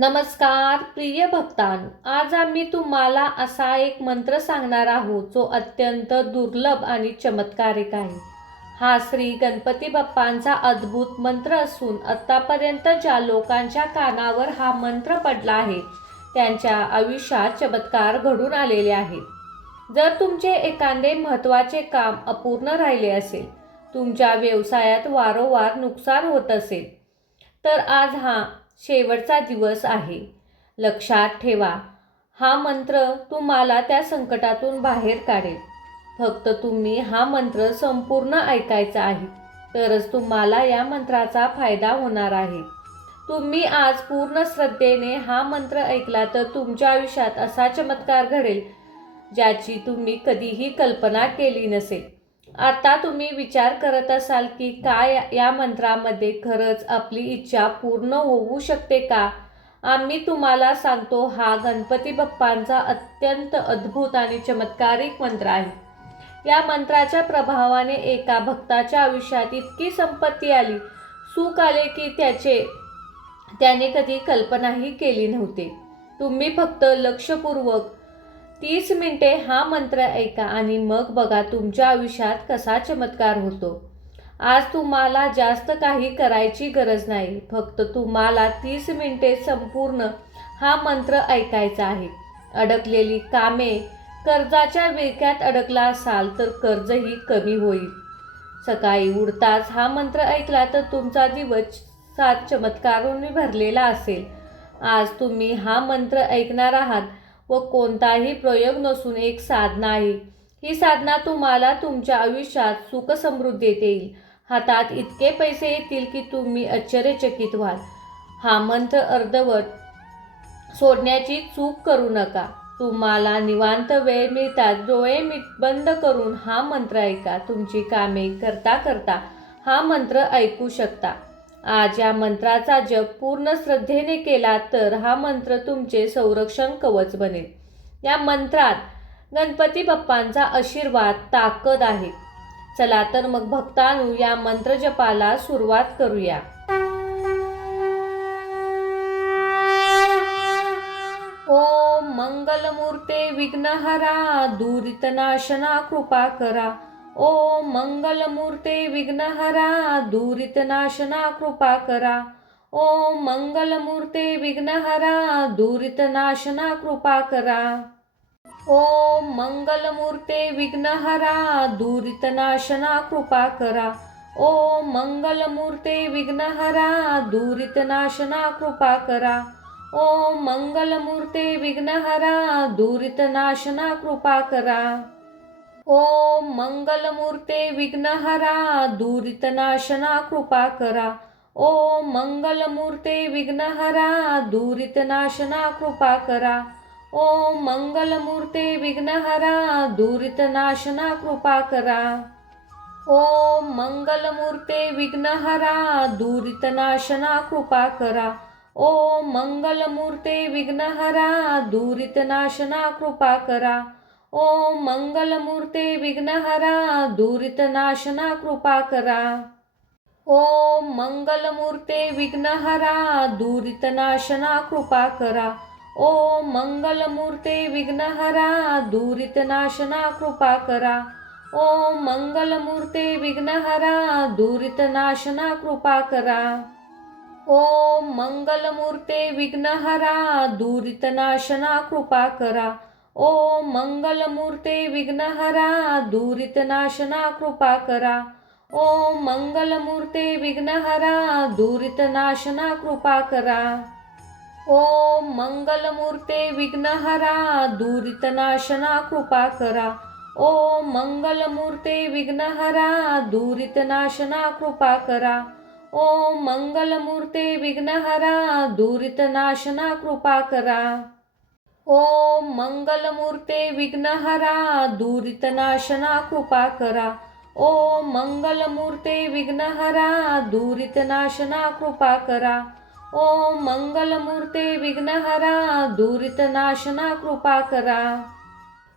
नमस्कार प्रिय भक्तांनो, आज आम्ही तुम्हाला असा एक मंत्र सांगणार आहोत जो अत्यंत दुर्लभ आणि चमत्कारिक आहे. हा श्री गणपती बाप्पांचा अद्भुत मंत्र असून आतापर्यंत ज्या लोकांच्या कानावर हा मंत्र पडला आहे त्यांच्या आयुष्यात चमत्कार घडून आलेले आहेत. जर तुमचे एखादे महत्त्वाचे काम अपूर्ण राहिले असेल, तुमच्या व्यवसायात वारंवार नुकसान होत असेल, तर आज हा शेवटचा दिवस आहे. लक्षात ठेवा, हा मंत्र तुम्हाला त्या संकटातून बाहेर काढेल. फक्त तुम्ही हा मंत्र संपूर्ण ऐकायचा आहे, तरच तुम्हाला या मंत्राचा फायदा होणार आहे. तुम्ही आज पूर्ण श्रद्धेने हा मंत्र ऐकला तर तुमच्या आयुष्यात असा चमत्कार घडेल ज्याची तुम्ही कधीही कल्पना केली नसेल. आता तुम्ही विचार करत असाल की काय या मंत्रामध्ये खरंच आपली इच्छा पूर्ण होऊ शकते का? आम्ही तुम्हाला सांगतो, हा गणपती बाप्पांचा अत्यंत अद्भुत आणि चमत्कारिक मंत्र आहे. या मंत्राच्या प्रभावाने एका भक्ताच्या आयुष्यात इतकी संपत्ती आली, सुख आले की त्याने कधी कल्पनाही केली नव्हती. तुम्ही फक्त लक्षपूर्वक 30 मिनिटे हा मंत्र ऐका आणि मग बघा तुमच्या आयुष्यात कसा चमत्कार होतो. आज तुम्हाला जास्त काही करायची गरज नाही. फक्त तुम्हाला 30 मिनिटे संपूर्ण हा मंत्र ऐकायचा आहे. अडकलेली कामे, कर्जाच्या विळख्यात अडकला असाल तर कर्जही कमी होईल. सकाळी उठताच हा मंत्र ऐकला तर तुमचा दिवस 7 चमत्कारांनी भरलेला असेल. आज तुम्ही हा मंत्र ऐकणार आहात व कोणताही प्रयोग नसून एक साधना आहे. ही साधना तुम्हाला तुमच्या आयुष्यात सुख समृद्धी देईल. हातात इतके पैसे येतील की तुम्ही आश्चर्यचकित व्हाल. हा मंत्र अर्धवट सोडण्याची चूक करू नका. तुम्हाला निवांत वेळ मिळताच डोळे बंद करून हा मंत्र ऐका. तुमची कामे करता करता हा मंत्र ऐकू शकता. आज या मंत्राचा जप पूर्ण श्रद्धेने केला तर हा मंत्र तुमचे संरक्षण कवच बनेल. या मंत्रात गणपती बाप्पांचा आशीर्वाद, ताकद आहे. चला तर मग भक्तांनो, या मंत्र जपाला सुरुवात करूया. ओम मंगलमूर्ते विघ्नहरा दुरितनाशना कृपा करा. ओम मंगलमूर्ते विघ्नहरा दुरितनाशना कृपा करा. ओम मंगलमूर्ते विघ्नहरा दुरितनाशना कृपा करा. ओम मंगलमूर्ते विघ्नहरा दुरितनाशना कृपा करा. ओम मंगलमूर्ते विघ्नहरा दुरितनाशना कृपा करा. ओम मंगलमूर्ते विघ्नहरा दुरितनाशना कृपा करा. ओम मंगलमूर्ते विघ्नहरा दुरितनाशना कृपा करा. ओम मंगलमूर्ते विघ्नहरा दुरितनाशना कृपा करा. ओम मंगलमूर्ते विघ्नहरा दुरितनाशना कृपा करा. ओम मंगलमूर्ते विघ्नहरा दुरितनाशना कृपा करा. ओम मंगलमूर्ते विघ्नहरा दुरितनाशना कृपा करा. ओम मंगलमूर्ते विघ्नहरा दुरितनाशना कृपा करा. ओम मंगलमूर्ते विघ्नहरा दुरितनाशना कृपा करा. ओम मंगलमूर्ते विघ्नहरा दुरितनाशना कृपा करा. ओम मंगलमूर्ते विघ्नहरा दुरितनाशना कृपा करा. ओम मंगलमूर्ते विघ्नहरा दुरितनाशना कृपा करा. ओम मंगलमूर्ते विघ्नहरा दुरितनाशना कृपा करा. ओम मंगलमूर्ते विघ्नहरा दुरितनाशना कृपा करा. ओम मंगलमूर्ते विघ्नहरा दुरितनाशना कृपा करा. ओम मंगलमूर्ते विघ्नहरा दुरितनाशना कृपा करा. ओम मंगलमूर्ते विघ्नहरा दुरितनाशना कृपा करा. ओम मंगलमूर्ते विघ्नहरा दुरितनाशना कृपा करा. ओम मंगलमूर्ते विघ्नहरा दुरितनाशना कृपा करा. ओम मंगलमूर्ते विघ्नहरा दुरितनाशना कृपा करा.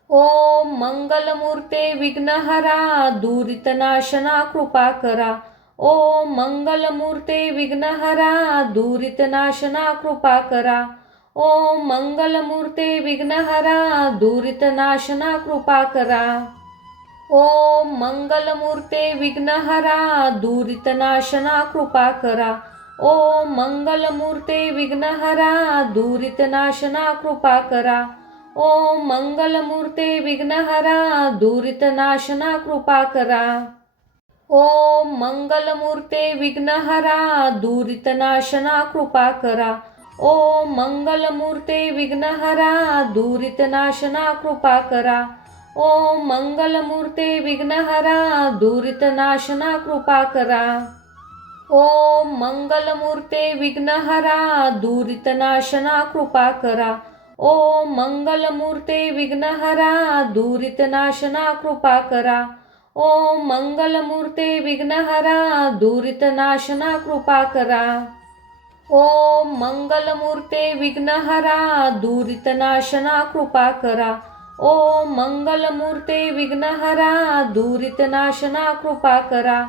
ओम मंगलमूर्ते विघ्नहरा दुरितनाशना कृपा करा. ओम मंगलमूर्ते विघ्नहरा दुरितनाशना कृपा करा. ओम मंगलमूर्ते विघ्नहरा दुरितनाशना कृपा करा. ओम मंगलमूर्ते विघ्नहरा दुरितनाशना कृपा करा. ओम मंगलमूर्ते विघ्नहरा दुरितनाशना कृपा करा. ओम मंगलमूर्ते विघ्नहरा दुरितनाशना कृपा करा. ओम मंगलमूर्ते विघ्नहरा दुरितनाशना कृपा करा. ओम मंगलमूर्ते विघ्नहरा दुरितनाशना कृपा करा. ओम मंगलमूर्ते विघ्नहरा दुरितनाशना कृपा करा. ओम मंगलमूर्ते विघ्नहरा दुरितनाशना कृपा करा. ओम मंगलमूर्ते विघ्नहरा दुरितनाशना कृपा करा. ओम मंगलमूर्ते विघ्नहरा दुरितनाशना कृपा करा. ओम मंगलमूर्ते विघ्नहरा दुरितनाशना कृपा करा. ओम मंगलमूर्ते विघ्नहरा दुरितनाशना कृपा करा.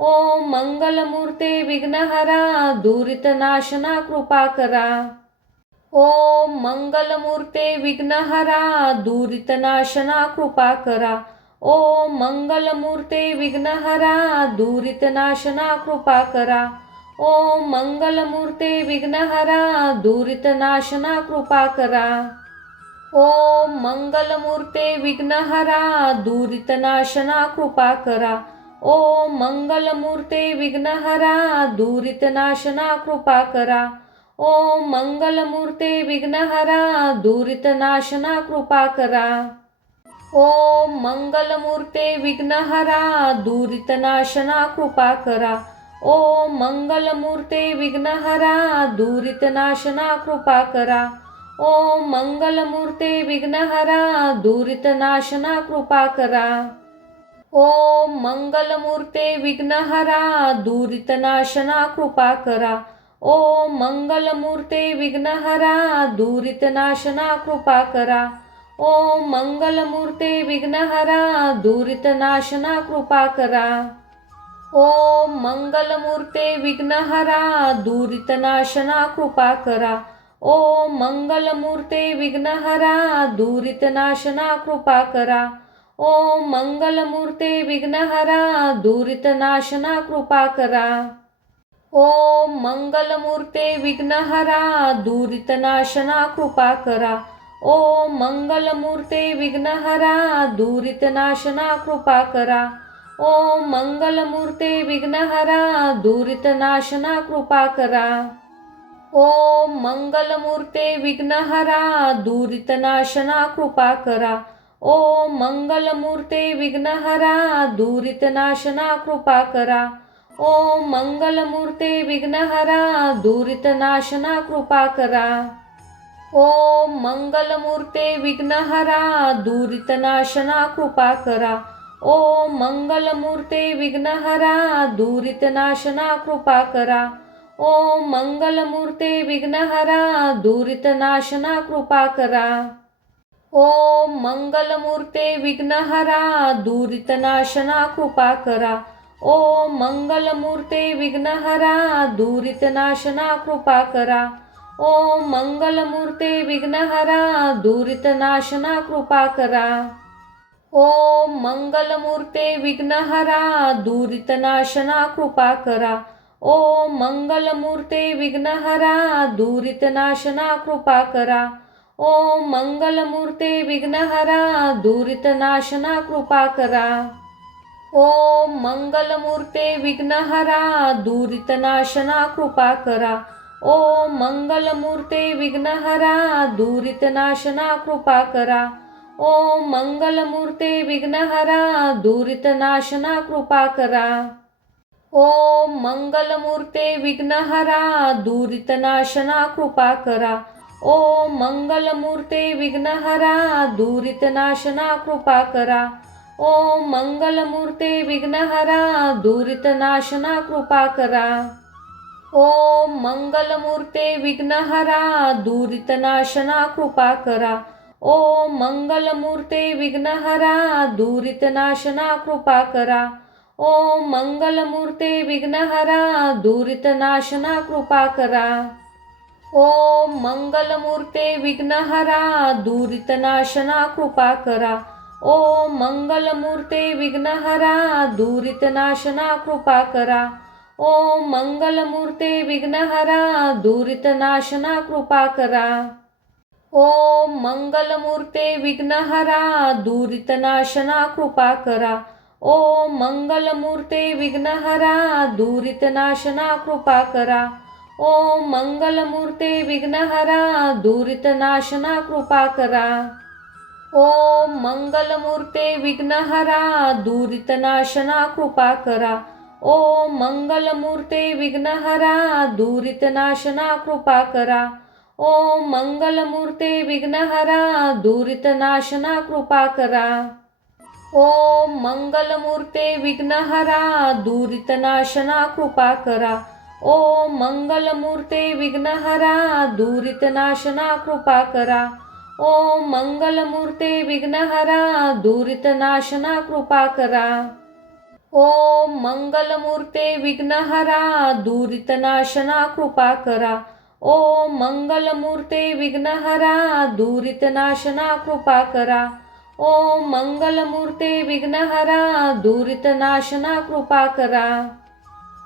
ओम मंगलमूर्ते विघ्नहरा दुरितनाशना कृपा करा. ओम मंगलमूर्ते विघ्नहरा दुरितनाशना कृपा करा. ओम मंगलमूर्ते विघ्नहरा दुरितनाशना कृपा करा. ओम मंगलमूर्ते विघ्नहरा दुरितनाशना कृपा करा. ओम मंगलमूर्ते विघ्नहरा दुरितनाशना कृपा करा. ओम मंगलमूर्ते विघ्नहरा दुरितनाशना कृपा करा. ओम मंगलमूर्ते विघ्नहरा दुरितनाशना कृपा करा. ओम मंगलमूर्ते विघ्नहरा दुरितनाशना कृपा करा. ओम मंगलमूर्ते विघ्नहरा दुरितनाशना कृपा करा. ओम मंगलमूर्ते विघ्नहरा दुरितनाशना कृपा करा. ओम मंगलमूर्ते विघ्नहरा दुरितनाशना कृपा करा. ओम मंगलमूर्ते विघ्नहरा दुरितनाशना कृपा करा. ओम मंगलमूर्ते विघ्नहरा दुरितनाशना कृपा करा. ओम मंगलमूर्ते विघ्नहरा दुरितनाशना कृपा करा. ओम मंगलमूर्ते विघ्नहरा दुरितनाशना कृपा करा. ओम मंगलमूर्ते विघ्नहरा दुरितनाशना कृपा करा. ओम मंगलमूर्ते विघ्नहरा दुरितनाशना कृपा करा. ओम मंगलमूर्ते विघ्नहरा दुरितनाशना कृपा करा. ओम मंगलमूर्ते विघ्नहरा दुरितनाशना कृपा करा. ओम मंगलमूर्ते विघ्नहरा दुरितनाशना कृपा करा. ओम मंगलमूर्ते विघ्नहरा दुरितनाशना कृपा करा. ओम मंगलमूर्ते विघ्नहरा दुरितनाशना कृपा करा. ओम मंगलमूर्ते विघ्नहरा दुरितनाशना कृपा करा. ओम मंगलमूर्ते विघ्नहरा दुरितनाशना कृपा करा. ओम मंगलमूर्ते विघ्नहरा दुरितनाशना कृपा करा. ओम मंगलमूर्ते विघ्नहरा दुरितनाशना कृपा करा. ओम मंगलमूर्ते विघ्नहरा दुरितनाशना कृपा करा. ओम मंगलमूर्ते विघ्नहरा दुरितनाशना कृपा करा. ओम मंगलमूर्ते विघ्नहरा दुरितनाशना कृपा करा. ओम मंगलमूर्ते विघ्नहरा दुरितनाशना कृपा करा. ओम मंगलमूर्ते विघ्नहरा दुरितनाशना कृपा करा. ओम मंगलमूर्ते विघ्नहरा दुरितनाशना कृपा करा. ओम मंगलमूर्ते विघ्नहरा दुरितनाशना कृपा करा. ओम मंगलमूर्ते विघ्नहरा दुरितनाशना कृपा करा. ओम मंगलमूर्ते विघ्नहरा दुरितनाशना कृपा करा. ओम मंगलमूर्ते विघ्नहरा दुरितनाशना कृपा करा. ओम मंगलमूर्ते विघ्नहरा दुरितनाशना कृपा करा. ओम मंगलमूर्ते विघ्नहरा दुरितनाशना कृपा करा. ओम मंगलमूर्ते विघ्नहरा दुरितनाशना कृपा करा. ओम मंगलमूर्ते विघ्नहरा दुरितनाशना कृपा करा. ओम मंगलमूर्ते विघ्नहरा दुरितनाशना कृपा करा. ओम मंगलमूर्ते विघ्नहरा दुरितनाशना कृपा करा. ओम मंगलमूर्ते विघ्नहरा दुरितनाशना कृपा करा. ओम मंगलमूर्ते विघ्नहरा दुरितनाशना कृपा करा. ओम मंगलमूर्ते विघ्नहरा दुरितनाशना कृपा करा. ओम मंगलमूर्ते विघ्नहरा दुरितनाशना कृपा करा. ओम मंगलमूर्ते विघ्नहरा दुरितनाशना कृपा करा. ओम मंगलमूर्ते विघ्नहरा दुरितनाशना कृपा करा. ओम मंगलमूर्ते विघ्नहरा दुरितनाशना कृपा करा. ओम मंगलमूर्ते विघ्नहरा दुरितनाशना कृपा करा. ओम मंगलमूर्ते विघ्नहरा दुरितनाशना कृपा करा. ओम मंगलमूर्ते विघ्नहरा दुरितनाशना कृपा करा. ओम मंगलमूर्ते विघ्नहरा दुरितनाशना कृपा करा. ओम मंगलमूर्ते विघ्नहरा दुरितनाशना कृपा करा. ओम मंगलमूर्ते विघ्नहरा दुरितनाशना कृपा करा.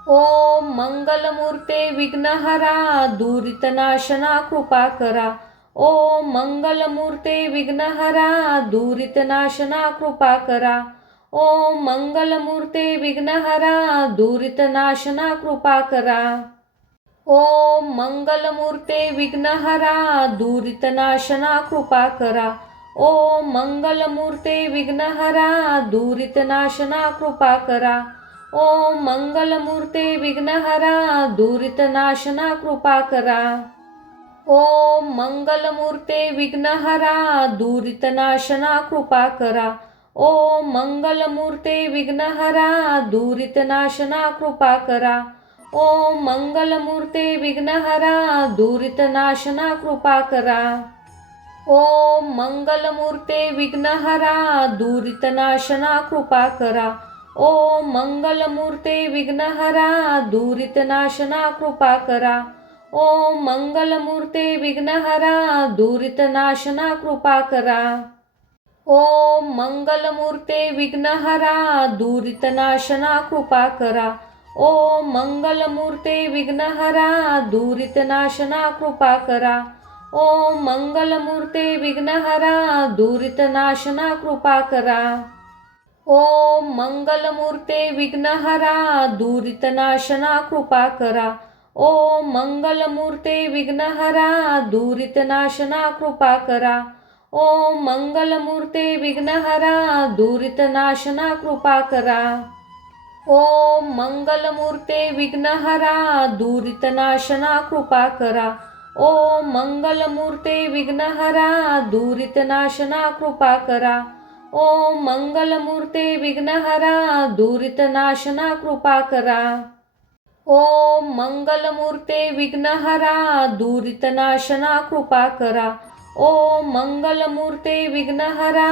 ओम मंगलमूर्ते विघ्नहरा दुरितनाशना कृपा करा. ओम मंगलमूर्ते विघ्नहरा दुरितनाशना कृपा करा. ओम मंगलमूर्ते विघ्नहरा दुरितनाशना कृपा करा. ओम मंगलमूर्ते विघ्नहरा दुरितनाशना कृपा करा. ओम मंगलमूर्ते विघ्नहरा दुरितनाशना कृपा करा. ओम मंगलमूर्ते विघ्नहरा दुरितनाशना कृपा करा. ओम मंगलमूर्ते विघ्नहरा दुरितनाशना कृपा करा. ओम मंगलमूर्ते विघ्नहरा दुरितनाशना कृपा करा. ओम मंगलमूर्ते विघ्नहरा दुरितनाशना कृपा करा. ओम मंगलमूर्ते विघ्नहरा दुरितनाशना कृपा करा. ओम मंगलमूर्ते विघ्नहरा दुरितनाशना कृपा करा. ओम मंगलमूर्ते विघ्नहरा दुरितनाशना कृपा करा. ओम मंगलमूर्ते विघ्नहरा दुरितनाशना कृपा करा. ओम मंगलमूर्ते विघ्नहरा दुरितनाशना कृपा करा. ओम मंगलमूर्ते विघ्नहरा दुरितनाशना कृपा करा. ओम मंगलमूर्ते विघ्नहरा दुरितनाशना कृपा करा. ओम मंगलमूर्ते विघ्नहरा दुरितनाशना कृपा करा. ओम मंगलमूर्ते विघ्नहरा दुरितनाशना कृपा करा. ओम मंगलमूर्ते विघ्नहरा दुरितनाशना कृपा करा. ओम मंगलमूर्ते विघ्नहरा दुरितनाशना कृपा करा. ओम मंगलमूर्ते विघ्नहरा दुरितनाशना कृपा करा. ओम मंगलमूर्ते विघ्नहरा दुरितनाशना कृपा करा. ओम मंगलमूर्ते विघ्नहरा दुरितनाशना कृपा करा. ओम मंगलमूर्ते विघ्नहरा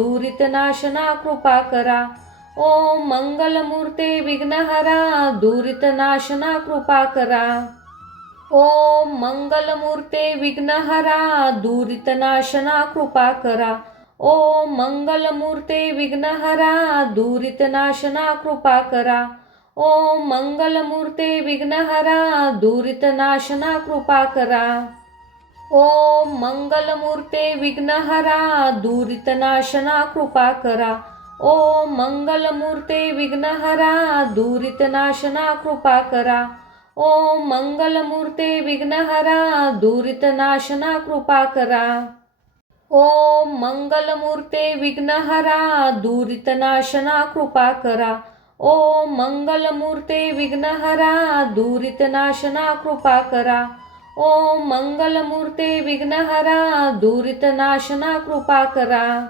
दुरितनाशना कृपा करा. ओम मंगलमूर्ते विघ्नहरा दुरितनाशना कृपा करा. ओम मंगलमूर्ते विघ्नहरा दुरितनाशना कृपा करा. ओम मंगलमूर्ते विघ्नहरा दुरितनाशना कृपा करा. ओम मंगलमूर्ते विघ्नहरा दुरितनाशना कृपा करा. ओम मंगलमूर्ते विघ्नहरा दुरितनाशना कृपा करा. ओम मंगलमूर्ते विघ्नहरा दुरितनाशना कृपा करा. ओम मंगलमूर्ते विघ्नहरा दुरितनाशना कृपा करा. ओम मंगलमूर्ते विघ्नहरा दुरितनाशना कृपा करा. ओम मंगलमूर्ते विघ्नहरा दुरितनाशना कृपा करा.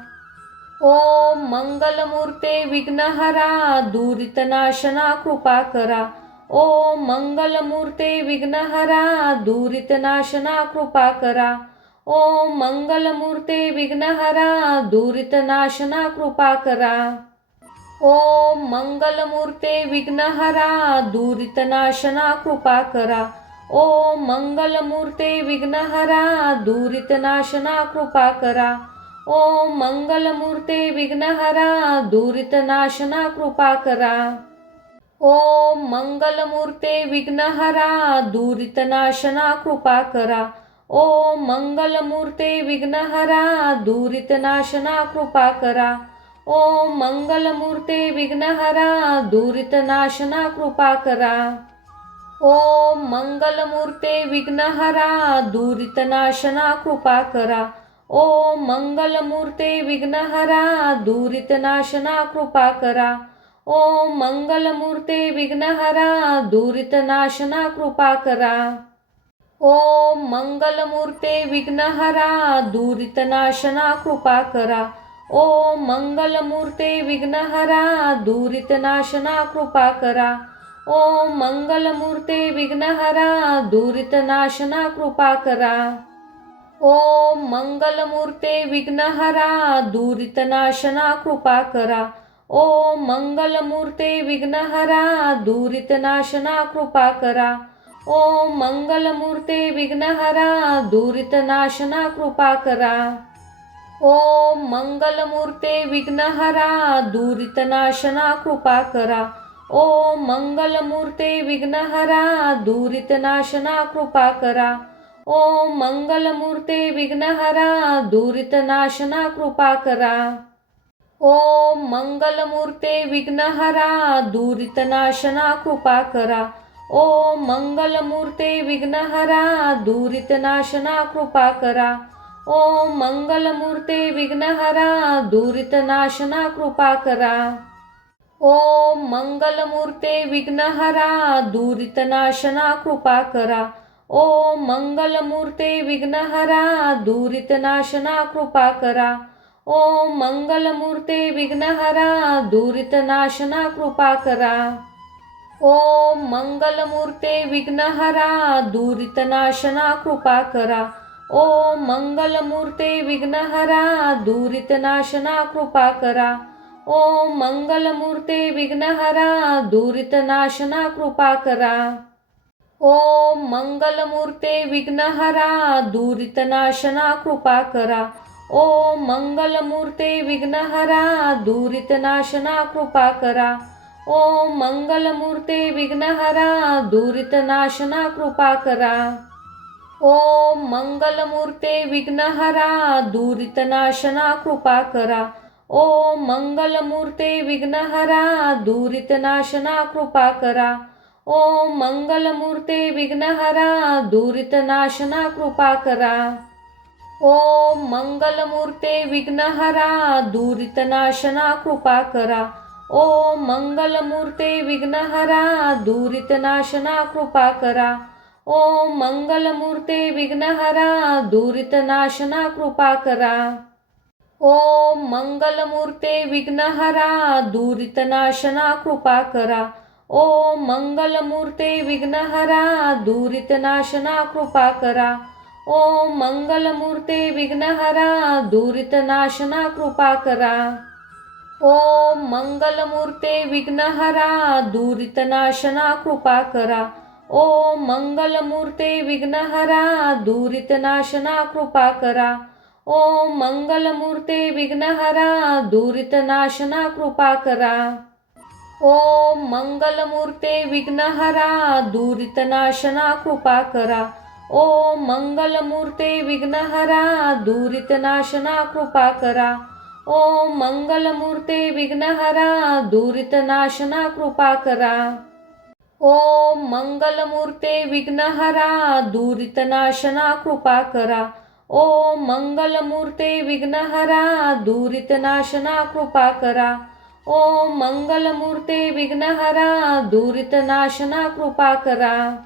ओम मंगलमूर्ते विघ्नहरा दुरितनाशना कृपा करा. ओम मंगलमूर्ते विघ्नहरा दुरितनाशना कृपा करा. ओम मंगलमूर्ते विघ्नहरा दुरितनाशना कृपा करा. ओम मंगलमूर्ते विघ्नहरा दुरितनाशना कृपा करा. ओम मंगलमूर्ते विघ्नहरा दुरितनाशना कृपा करा. ओम मंगलमूर्ते विघ्नहरा दुरितनाशना कृपा करा. ओम मंगलमूर्ते विघ्नहरा दुरितनाशना कृपा करा. ओम मंगलमूर्ते विघ्नहरा दुरितनाशना कृपा करा. ओम मंगलमूर्ते विघ्नहरा दुरितनाशना कृपा करा. ओम मंगलमूर्ते विघ्नहरा दुरितनाशना कृपा करा. ओम मंगलमूर्ते विघ्नहरा दुरितनाशना कृपा करा. ओम मंगलमूर्ते विघ्नहरा दुरितनाशना कृपा करा. ओम मंगलमूर्ते विघ्नहरा दुरितनाशना कृपा करा. ओम मंगलमूर्ते विघ्नहरा दुरितनाशना कृपा करा. ओम मंगलमूर्ते विघ्नहरा दुरितनाशना कृपा करा. ओम मंगलमूर्ते विघ्नहरा दुरितनाशना कृपा करा. ओम मंगलमूर्ते विघ्नहरा दुरितनाशना कृपा करा. ओम मंगलमूर्ते विघ्नहरा दुरितनाशना कृपा करा. ओम मंगलमूर्ते विघ्नहरा दुरितनाशना कृपा करा. ओम मंगलमूर्ते विघ्नहरा दुरितनाशना कृपा करा. ओम मंगलमूर्ते विघ्नहरा दुरितनाशना कृपा करा. ओम मंगलमूर्ते विघ्नहरा दुरितनाशना कृपा करा. ओम मंगलमूर्ते विघ्नहरा दुरितनाशना कृपा करा. ओम मंगलमूर्ते विघ्नहरा दुरितनाशना कृपा करा. ओम मंगलमूर्ते विघ्नहरा दुरितनाशना कृपा करा. ओम मंगलमूर्ते विघ्नहरा दुरितनाशना कृपा करा. ओम मंगलमूर्ते विघ्नहरा दुरितनाशना कृपा करा. ओम मंगलमूर्ते विघ्नहरा दुरितनाशना कृपा करा. ओम मंगलमूर्ते विघ्नहरा दुरितनाशना कृपा करा. ओम मंगलमूर्ते विघ्नहरा दुरितनाशना कृपा करा. ओम मंगलमूर्ते विघ्नहरा दुरितनाशना कृपा करा. ओम मंगलमूर्ते विघ्नहरा दुरितनाशना कृपा करा. ओम मंगलमूर्ते विघ्नहरा दुरितनाशना कृपा करा. ओम मंगलमूर्ते विघ्नहरा दुरितनाशना कृपा करा. ओम मंगलमूर्ते विघ्नहरा दुरितनाशना कृपा करा. ओम मंगलमूर्ते विघ्नहरा दुरितनाशना कृपा करा. ओम मंगलमूर्ते विघ्नहरा दुरितनाशना कृपा करा. ओम मंगलमूर्ते विघ्नहरा दुरितनाशना कृपा करा. ओम मंगलमूर्ते विघ्नहरा दुरितनाशना कृपा करा. ओम मंगलमूर्ते विघ्नहरा दुरितनाशना कृपा करा. ओम मंगलमूर्ते विघ्नहरा दुरितनाशना कृपा करा. ओम मंगलमूर्ते विघ्नहरा दुरितनाशना कृपा करा. ओम मंगलमूर्ते विघ्नहरा दुरितनाशना कृपा करा. ओम मंगलमूर्ते विघ्नहरा दुरितनाशना कृपा करा. ओम मंगलमूर्ते विघ्नहरा दुरितनाशना कृपा करा. ओम मंगलमूर्ते विघ्नहरा दुरितनाशना कृपा करा. ओम मंगलमूर्ते विघ्नहरा दुरितनाशना कृपा करा. ओम मंगलमूर्ते विघ्नहरा दुरितनाशना कृपा करा. ओम मंगलमूर्ते विघ्नहरा दुरितनाशना कृपा करा. ओम मंगलमूर्ते विघ्नहरा दुरितनाशना कृपा करा. ओम मंगलमूर्ते विघ्नहरा दुरितनाशना कृपा करा.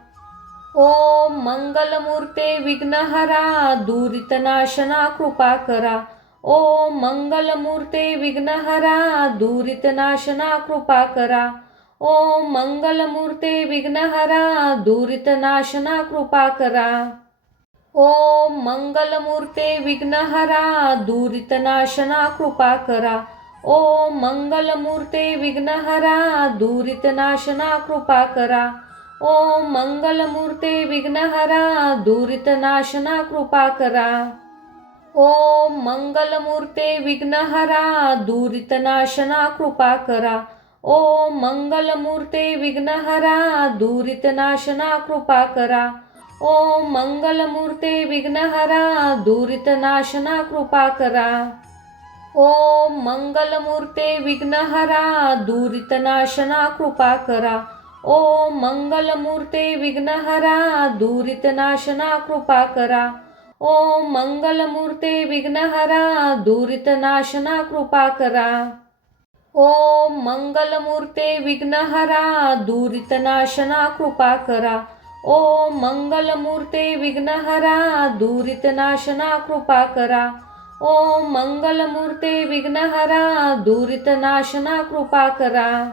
ओम मंगलमूर्ते विघ्नहरा दुरितनाशना कृपा करा. ओम मंगलमूर्ते विघ्नहरा दुरितनाशना कृपा करा. ओम मंगलमूर्ते विघ्नहरा दुरितनाशना कृपा करा. ओम मंगलमूर्ते विघ्नहरा दुरितनाशना कृपा करा. ओम मंगलमूर्ते विघ्नहरा दुरितनाशना कृपा करा. ओम मंगलमूर्ते विघ्नहरा दुरितनाशना कृपा करा. ओम मंगलमूर्ते विघ्नहरा दुरितनाशना कृपा करा. ओम मंगलमूर्ते विघ्नहरा दुरितनाशना कृपा करा. ओम मंगलमूर्ते विघ्नहरा दुरितनाशना कृपा करा. ओम मंगलमूर्ते विघ्नहरा दुरितनाशना कृपा करा. ओम मंगलमूर्ते विघ्नहरा दुरितनाशना कृपा करा. ओम मंगलमूर्ते विघ्नहरा दुरितनाशना कृपा करा. ओम मंगलमूर्ते विघ्नहरा दुरितनाशना कृपा करा. ओम मंगलमूर्ते विघ्नहरा दुरितनाशना कृपा करा. ओम मंगलमूर्ते विघ्नहरा दुरितनाशना कृपा करा.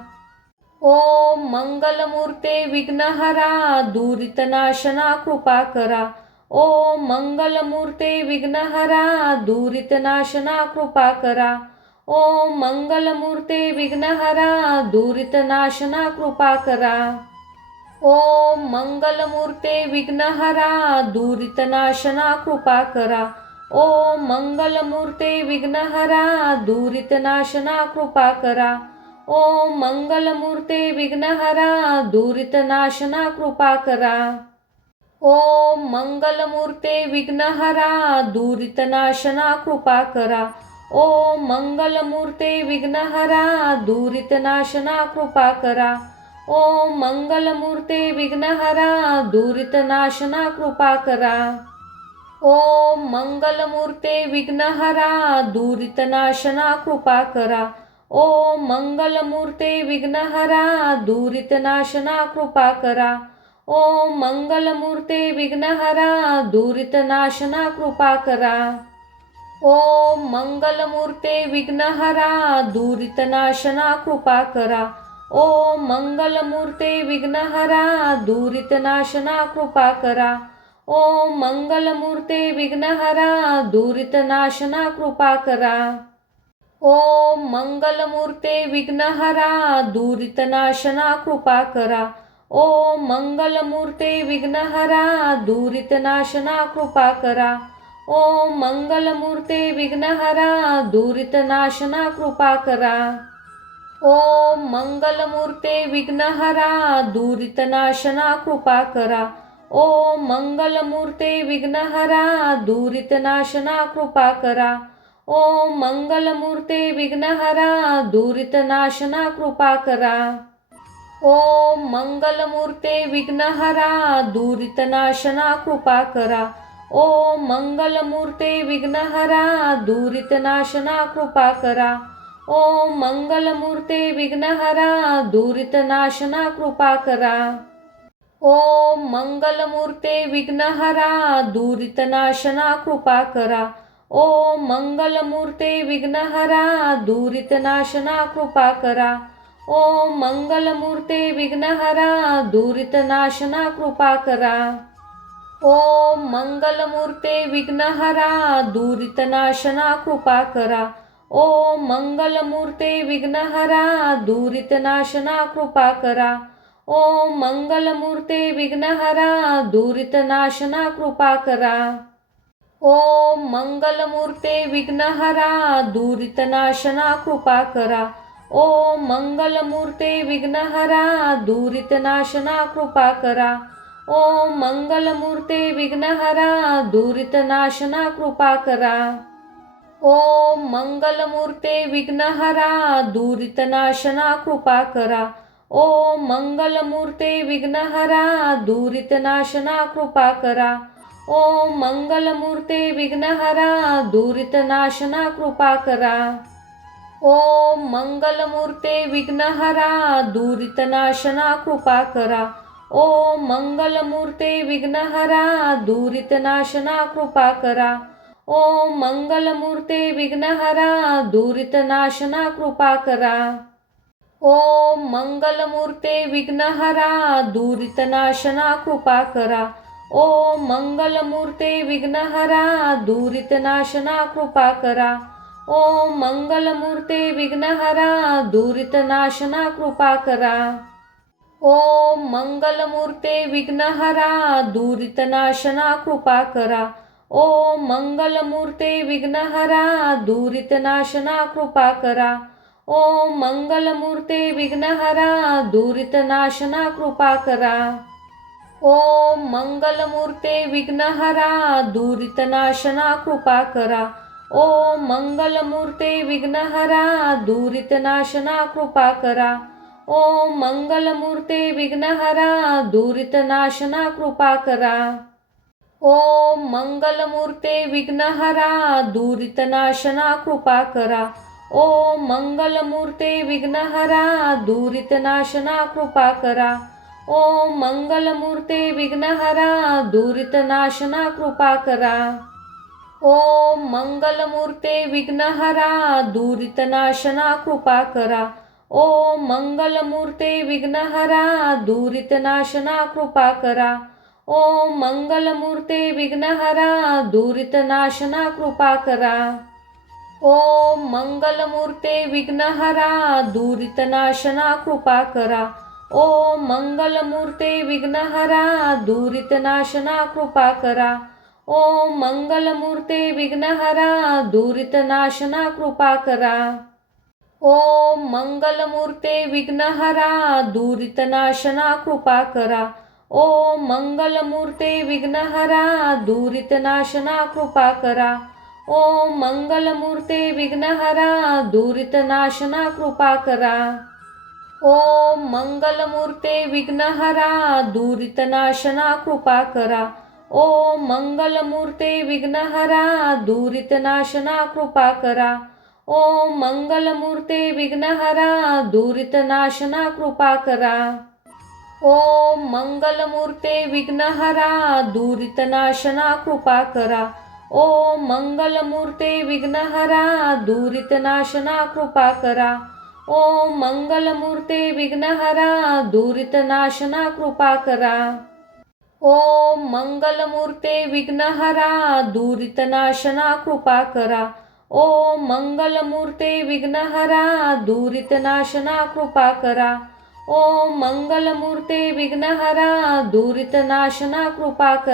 ओम मंगलमूर्ते विघ्नहरा दुरितनाशना कृपा करा. ओम मंगलमूर्ते विघ्नहरा दुरितनाशना कृपा करा. ओम मंगलमूर्ते विघ्नहरा दुरितनाशना कृपा करा. ओम मंगलमूर्ते विघ्नहरा दुरितनाशना कृपा करा. ओम मंगलमूर्ते विघ्नहरा दुरितनाशना कृपा करा. ओम मंगलमूर्ते विघ्नहरा दुरितनाशना कृपा करा. ओम मंगलमूर्ते विघ्नहरा दुरितनाशना कृपा करा. ओम मंगलमूर्ते विघ्नहरा दुरितनाशना कृपा करा. ओम मंगलमूर्ते विघ्नहरा दुरितनाशना कृपा करा. ओम मंगलमूर्ते विघ्नहरा दुरितनाशना कृपा करा. ओम मंगलमूर्ते विघ्नहरा दुरितनाशना कृपा करा. ओम मंगलमूर्ते विघ्नहरा दुरितनाशना कृपा करा. ओम मंगलमूर्ते विघ्नहरा दुरितनाशना कृपा करा. ओम मंगलमूर्ते विघ्नहरा दुरितनाशना कृपा करा. ओम मंगलमूर्ते विघ्नहरा दुरितनाशना कृपा करा. ओम मंगलमूर्ते विघ्नहरा दुरितनाशना कृपा करा. ओम मंगलमूर्ते विघ्नहरा दुरितनाशना कृपा करा. ओम मंगलमूर्ते विघ्नहरा दुरितनाशना कृपा करा. ओम मंगलमूर्ते विघ्नहरा दुरितनाशना कृपा करा. ओम मंगलमूर्ते विघ्नहरा दुरितनाशना कृपा करा. ओम मंगलमूर्ते विघ्नहरा दुरितनाशना कृपा करा. ओम मंगलमूर्ते विघ्नहरा दुरितनाशना कृपा करा. ओम मंगलमूर्ते विघ्नहरा दुरितनाशना कृपा करा. ओम मंगलमूर्ते विघ्नहरा दुरितनाशना कृपा करा. ओम मंगलमूर्ते विघ्नहरा दुरितनाशना कृपा करा. ओम मंगलमूर्ते विघ्नहरा दुरितनाशना कृपा करा. ओम मंगलमूर्ते विघ्नहरा दुरितनाशना कृपा करा. ओम मंगलमूर्ते विघ्नहरा दुरितनाशना कृपा करा. ओम मंगलमूर्ते विघ्नहरा दुरितनाशना कृपा करा. ओम मंगलमूर्ते विघ्नहरा दुरितनाशना कृपा करा. ओम मंगलमूर्ते विघ्नहरा दुरितनाशना कृपा करा. ओम मंगलमूर्ते विघ्नहरा दुरितनाशना कृपा करा. ओम मंगलमूर्ते विघ्नहरा दुरितनाशना कृपा करा. ओम मंगलमूर्ते विघ्नहरा दुरितनाशना कृपा करा. ओम मंगलमूर्ते विघ्नहरा दुरितनाशना कृपा करा. ओम मंगलमूर्ते विघ्नहरा दुरितनाशना कृपा करा. ओम मंगलमूर्ते विघ्नहरा दुरितनाशना कृपा करा. ओम मंगलमूर्ते विघ्नहरा दुरितनाशना कृपा करा. ओम मंगलमूर्ते विघ्नहरा दुरितनाशना कृपा करा. ओम मंगलमूर्ते विघ्नहरा दुरितनाशना कृपा करा. ओम मंगलमूर्ते विघ्नहरा दुरितनाशना कृपा करा. ओम मंगलमूर्ते विघ्नहरा दुरितनाशना कृपा करा. ओम मंगलमूर्ते विघ्नहरा दुरितनाशना कृपा करा. ओम मंगलमूर्ते विघ्नहरा दुरितनाशना कृपा करा. ओम मंगलमूर्ते विघ्नहरा दुरितनाशना कृपा करा. ओम मंगलमूर्ते विघ्नहरा दुरितनाशना कृपा करा. ओम मंगलमूर्ते विघ्नहरा दुरितनाशना कृपा करा. ओम मंगलमूर्ते विघ्नहरा दुरितनाशना कृपा करा. ओम मंगलमूर्ते विघ्नहरा दुरितनाशना कृपा करा. ओम मंगलमूर्ते विघ्नहरा दुरितनाशना कृपा करा. ओम मंगलमूर्ते विघ्नहरा दुरितनाशना कृपा करा. ओम मंगलमूर्ते विघ्नहरा दुरितनाशना कृपा करा. ओम मंगलमूर्ते विघ्नहरा दुरितनाशना कृपा करा. ओम मंगलमूर्ते विघ्नहरा दुरितनाशना कृपा करा. ओम मंगलमूर्ते विघ्नहरा दुरितनाशना कृपा करा. ओम मंगलमूर्ते विघ्नहरा दुरितनाशना कृपा करा. ओम मंगलमूर्ते विघ्नहरा दुरितनाशना कृपा करा. ओम मंगलमूर्ते विघ्नहरा दुरितनाशना कृपा करा. ओम मंगलमूर्ते विघ्नहरा दुरितनाशना कृपा करा. ओम मंगलमूर्ते विघ्नहरा दुरितनाशना कृपा करा. ओम मंगलमूर्ते विघ्नहरा दुरितनाशना कृपा करा. ओम मंगलमूर्ते विघ्नहरा दुरितनाशना कृपा करा. ओम मंगलमूर्ते विघ्नहरा दुरितनाशना कृपा करा. ओम मंगलमूर्ते विघ्नहरा दुरितनाशना कृपा करा. ओम मंगलमूर्ते विघ्नहरा दुरितनाशना कृपा करा. ओम मंगलमूर्ते विघ्नहरा दुरितनाशना कृपा करा. ओम मंगलमूर्ते विघ्नहरा दुरितनाशना कृपा करा. ओम मंगलमूर्ते विघ्नहरा दुरितनाशना कृपा करा. ओम मंगलमूर्ते विघ्नहरा दुरितनाशना कृपा करा. ओम मंगलमूर्ते विघ्नहरा दुरितनाशना कृपा करा.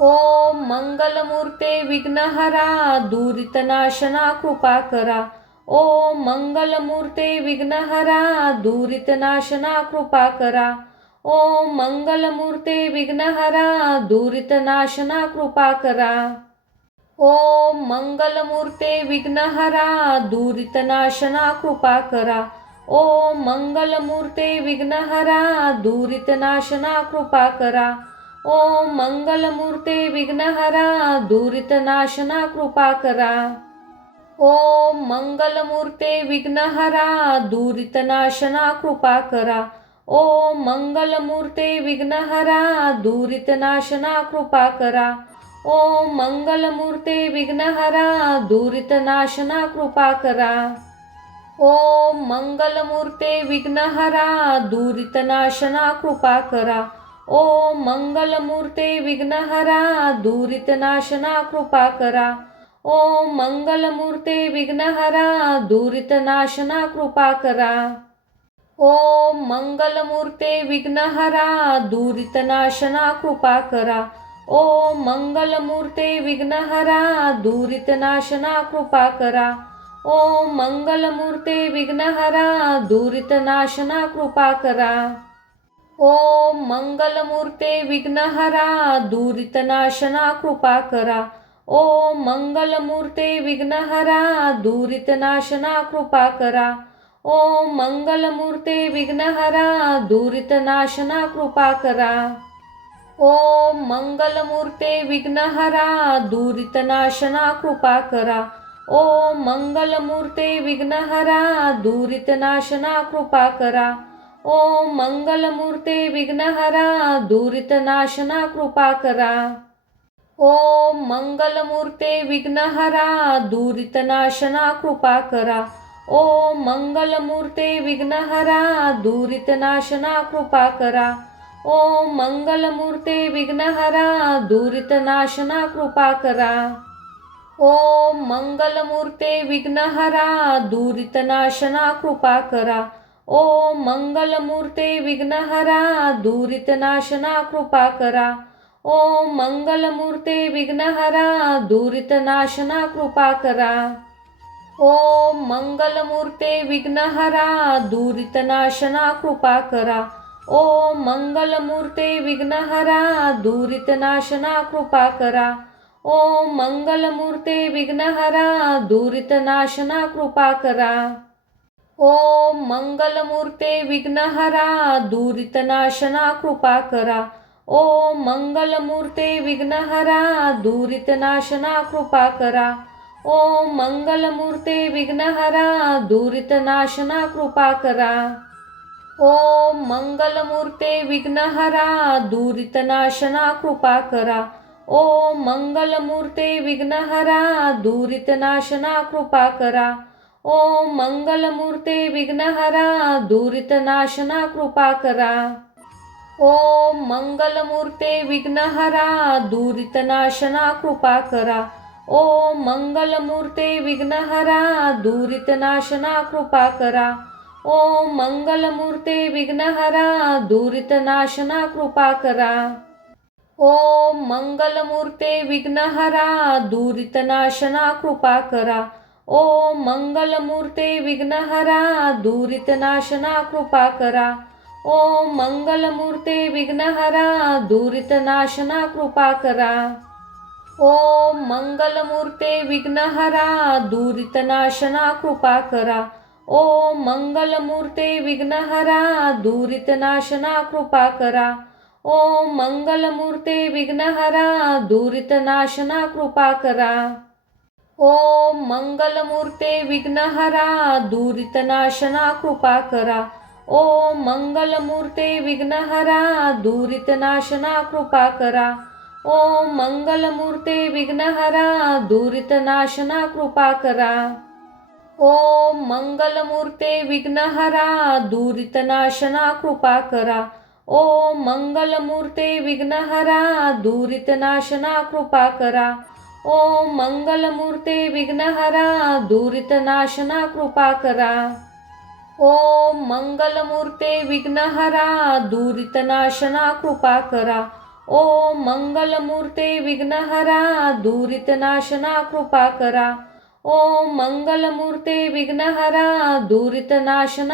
ओम मंगलमूर्ते विघ्नहरा दुरितनाशना कृपा करा. ओम मंगलमूर्ते विघ्नहरा दुरितनाशना कृपा करा. ओम मंगलमूर्ते विघ्नहरा दुरितनाशना कृपा करा. ओम मंगलमूर्ते विघ्नहरा दुरितनाशना कृपा करा. ओम मंगलमूर्ते विघ्नहरा दुरितनाशना कृपा करा. ओम मंगलमूर्ते विघ्नहरा दुरितनाशना कृपा करा. ओम मंगलमूर्ते विघ्नहरा दुरितनाशना कृपा करा. ओम मंगलमूर्ते विघ्नहरा दुरितनाशना कृपा करा. ओम मंगलमूर्ते विघ्नहरा दुरितनाशना कृपा करा. ओम मंगलमूर्ते विघ्नहरा दुरितनाशना कृपा करा. ओम मंगलमूर्ते विघ्नहरा दुरितनाशना कृपा करा. ओम मंगलमूर्ते विघ्नहरा दुरितनाशना कृपा करा. ओम मंगलमूर्ते विघ्नहरा दुरितनाशना कृपा करा. ओम मंगलमूर्ते विघ्नहरा दुरितनाशना कृपा करा. ओम मंगलमूर्ते विघ्नहरा दुरितनाशना कृपा करा. ओम मंगलमूर्ते विघ्नहरा दुरितनाशना कृपा करा. ओम मंगलमूर्ते विघ्नहरा दुरितनाशना कृपा करा. ओम मंगलमूर्ते विघ्नहरा दुरितनाशना कृपा करा. ओम मंगलमूर्ते विघ्नहरा दुरितनाशना कृपा करा. ओम मंगलमूर्ते विघ्नहरा दुरितनाशना कृपा करा. ओम मंगलमूर्ते विघ्नहरा दुरितनाशना कृपा करा. ओम मंगलमूर्ते विघ्नहरा दुरितनाशना कृपा करा. ओम मंगलमूर्ते विघ्नहरा दुरितनाशना कृपा करा. ओम मंगलमूर्ते विघ्नहरा दुरितनाशना कृपा करा. ओम मंगलमूर्ते विघ्नहरा दुरितनाशना कृपा करा. ओम मंगलमूर्ते विघ्नहरा दुरितनाशना कृपा करा. ओम मंगलमूर्ते विघ्नहरा दुरितनाशना कृपा करा. ओम मंगलमूर्ते विघ्नहरा दुरितनाशना कृपा करा. ओम मंगलमूर्ते विघ्नहरा दुरितनाशना कृपा करा. ओम मंगलमूर्ते विघ्नहरा दुरितनाशना कृपा करा. ओम मंगलमूर्ते विघ्नहरा दुरितनाशना कृपा करा. ओम मंगलमूर्ते विघ्नहरा दुरितनाशना कृपा करा. ओम मंगलमूर्ते विघ्नहरा दुरितनाशना कृपा करा. ओम मंगलमूर्ते विघ्नहरा दुरितनाशना कृपा करा. ओम मंगलमूर्ते विघ्नहरा दुरितनाशना कृपा करा. ओम मंगलमूर्ते विघ्नहरा दुरितनाशना कृपा करा. ओम मंगलमूर्ते विघ्नहरा दुरितनाशना कृपा करा. ओम मंगलमूर्ते विघ्नहरा दुरितनाशना कृपा करा. ओम मंगलमूर्ते विघ्नहरा दुरितनाशना कृपा करा. ओम मंगलमूर्ते विघ्नहरा दुरितनाशना कृपा करा. ओम मंगलमूर्ते विघ्नहरा दुरितनाशना कृपा करा. ओम मंगलमूर्ते विघ्नहरा दुरितनाशना कृपा करा. ओम मंगलमूर्ते विघ्नहरा दुरितनाशना कृपा करा. ओम मंगलमूर्ते विघ्नहरा दुरितनाशना कृपा करा. ओम मंगलमूर्ते विघ्नहरा दुरितनाशना कृपा करा. ओम मंगलमूर्ते विघ्नहरा दुरितनाशना कृपा करा. ओम मंगलमूर्ते विघ्नहरा दुरितनाशना कृपा करा. ओम मंगलमूर्ते विघ्नहरा दुरितनाशना कृपा करा. ओम मंगलमूर्ते विघ्नहरा दुरितनाशना कृपा करा. ओम मंगलमूर्ते विघ्नहरा दुरितनाशना कृपा करा. ओम मंगलमूर्ते विघ्नहरा दुरितनाशना कृपा करा. ओम मंगलमूर्ते विघ्नहरा दुरितनाशना कृपा करा. ओम मंगलमूर्ते विघ्नहरा दुरितनाशना कृपा करा. ओम मंगलमूर्ते विघ्नहरा दुरितनाशना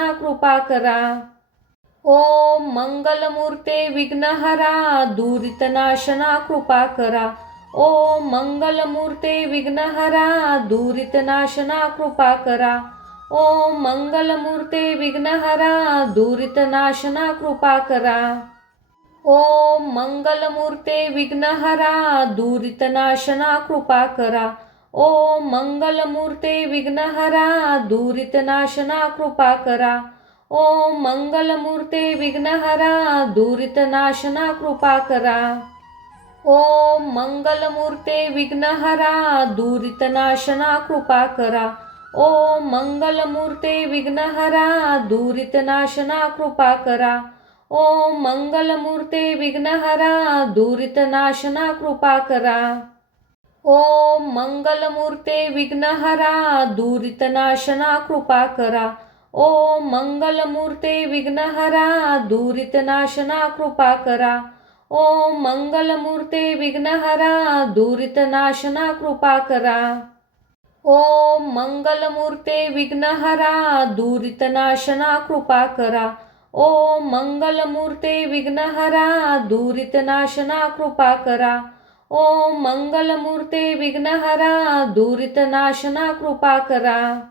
कृपा करा. ओम मंगलमूर्ते विघ्नहरा दुरितनाशना कृपा करा. ओम मंगलमूर्ते विघ्नहरा दुरितनाशना कृपा करा. ओम मंगलमूर्ते विघ्नहरा दुरितनाशना कृपा करा. ओम मंगलमूर्ते विघ्नहरा दुरितनाशना कृपा करा. ओम मंगलमूर्ते विघ्नहरा दुरितनाशना कृपा करा. ओम मंगलमूर्ते विघ्नहरा दुरितनाशना कृपा करा. ओम मंगलमूर्ते विघ्नहरा दुरितनाशना कृपा करा. ओम मंगलमूर्ते विघ्नहरा दुरितनाशना कृपा करा. ओम मंगलमूर्ते विघ्नहरा दुरितनाशना कृपा करा. ओम मंगलमूर्ते विघ्नहरा दुरितनाशना कृपा करा. ओम मंगलमूर्ते विघ्नहरा दुरितनाशना कृपा करा. ओम मंगलमूर्ते विघ्नहरा दुरितनाशना कृपा करा. ओम मंगलमूर्ते विघ्नहरा दुरितनाशना कृपा करा. ओम मंगलमूर्ते विघ्नहरा दुरितनाशना कृपा करा.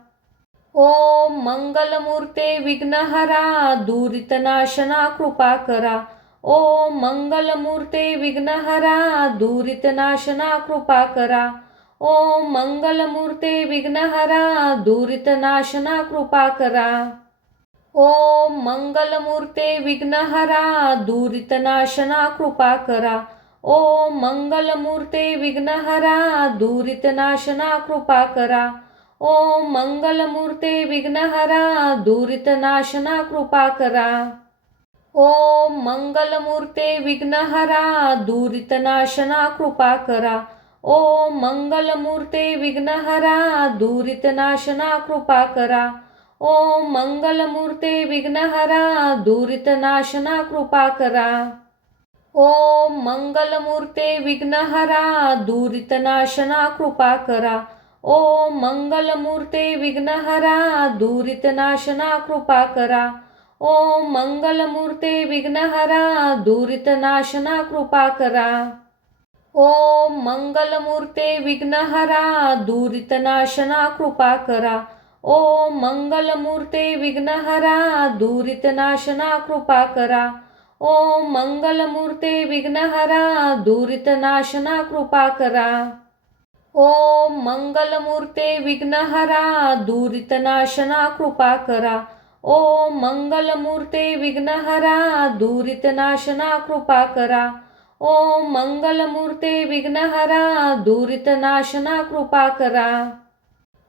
ओम मंगलमूर्ते विघ्नहरा दुरितनाशना कृपा करा. ओम मंगलमूर्ते विघ्नहरा दुरितनाशना कृपा करा. ओम मंगलमूर्ते विघ्नहरा दुरितनाशना कृपा करा. ओम मंगलमूर्ते विघ्नहरा दुरितनाशना कृपा करा. ओम मंगलमूर्ते विघ्नहरा दुरितनाशना कृपा करा. ओम मंगलमूर्ते विघ्नहरा दुरितनाशना कृपा करा. ओम मंगलमूर्ते विघ्नहरा दुरितनाशना कृपा करा. ओम मंगलमूर्ते विघ्नहरा दुरितनाशना कृपा करा. ओम मंगलमूर्ते विघ्नहरा दुरितनाशना कृपा करा. ओम मंगलमूर्ते विघ्नहरा दुरितनाशना कृपा करा. ओम मंगलमूर्ते विघ्नहरा दुरितनाशना कृपा करा. ओम मंगलमूर्ते विघ्नहरा दुरितनाशना कृपा करा. ओम मंगलमूर्ते विघ्नहरा दुरितनाशना कृपा करा. ओम मंगलमूर्ते विघ्नहरा दुरितनाशना कृपा करा. ओम मंगलमूर्ते विघ्नहरा दुरितनाशना कृपा करा. ओम मंगलमूर्ते विघ्नहरा दुरितनाशना कृपा करा. ओम मंगलमूर्ते विघ्नहरा दुरितनाशना कृपा करा. ओम मंगलमूर्ते विघ्नहरा दुरितनाशना कृपा करा.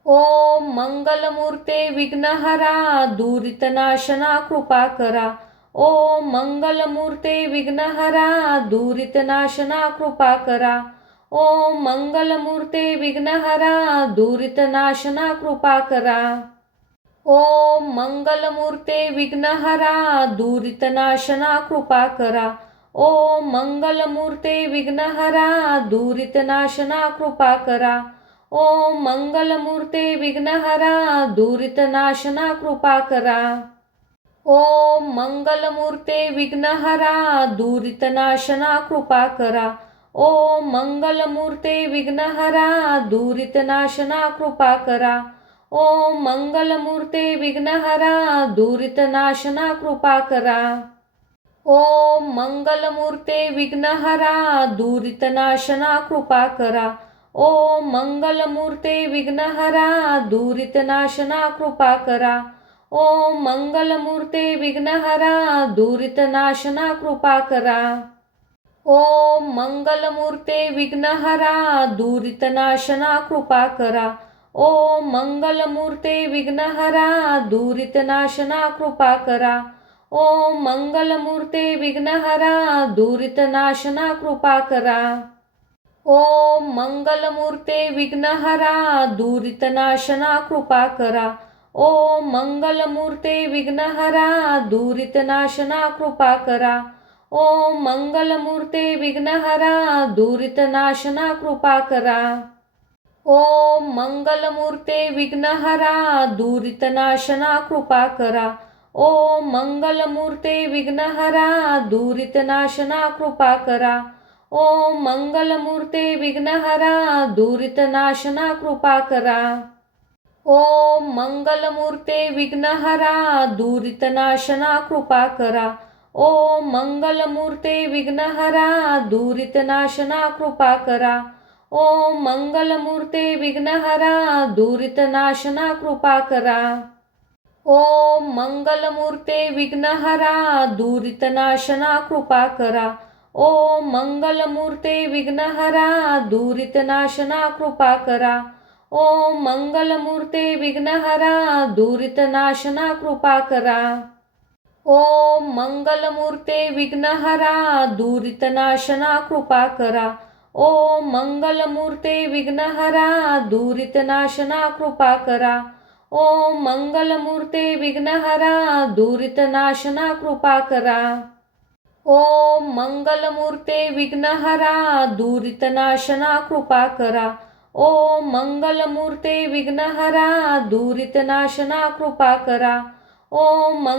ओम मंगलमूर्ते विघ्नहरा दुरितनाशना कृपा करा. ओम मंगलमूर्ते विघ्नहरा दुरितनाशना कृपा करा. ओम मंगलमूर्ते विघ्नहरा दुरितनाशना कृपा करा. ओम मंगलमूर्ते विघ्नहरा दुरितनाशना कृपा करा. ओम मंगलमूर्ते विघ्नहरा दुरितनाशना कृपा करा. ओम मंगलमूर्ते विघ्नहरा दुरितनाशना कृपा करा. ओम मंगलमूर्ते विघ्नहरा दुरितनाशना कृपा करा. ओम मंगलमूर्ते विघ्नहरा दुरितनाशना कृपा करा. ओम मंगलमूर्ते विघ्नहरा दुरितनाशना कृपा करा. ओम मंगलमूर्ते विघ्नहरा दुरितनाशना कृपा करा. ओम मंगलमूर्ते विघ्नहरा दुरितनाशना कृपा करा. ओम मंगलमूर्ते विघ्नहरा दुरितनाशना कृपा करा. ओम मंगलमूर्ते विघ्नहरा दुरितनाशना कृपा करा. ओम मंगलमूर्ते विघ्नहरा दुरितनाशना कृपा करा. ओम मंगलमूर्ते विघ्नहरा दुरितनाशना कृपा करा. ओम मंगलमूर्ते विघ्नहरा दुरितनाशना कृपा करा. ओम मंगलमूर्ते विघ्नहरा दुरितनाशना कृपा करा. ओम मंगलमूर्ते विघ्नहरा दुरितनाशना कृपा करा. ओम मंगलमूर्ते विघ्नहरा दुरितनाशना कृपा करा. ओम मंगलमूर्ते विघ्नहरा दुरितनाशना कृपा करा. ओम मंगलमूर्ते विघ्नहरा दुरितनाशना कृपा करा. ओम मंगलमूर्ते विघ्नहरा दुरितनाशना कृपा करा. ओम मंगलमूर्ते विघ्नहरा दुरितनाशना कृपा करा. ओम मंगलमूर्ते विघ्नहरा दुरितनाशना कृपा करा. ओम मंगलमूर्ते विघ्नहरा दुरितनाशना कृपा करा. ओम मंगलमूर्ते विघ्नहरा दुरितनाशना कृपा करा. ओम मंगलमूर्ते विघ्नहरा दुरितनाशना कृपा करा. ओम मंगलमूर्ते विघ्नहरा दुरितनाशना कृपा करा. ओम मंगलमूर्ते विघ्नहरा दुरितनाशना कृपा करा. ओम मंगलमूर्ते विघ्नहरा दुरितनाशना कृपा करा. ओम मंगलमूर्ते विघ्नहरा दुरितनाशना कृपा करा. ओम मंगलमूर्ते विघ्नहरा दुरितनाशना कृपा करा. ओम मंगलमूर्ते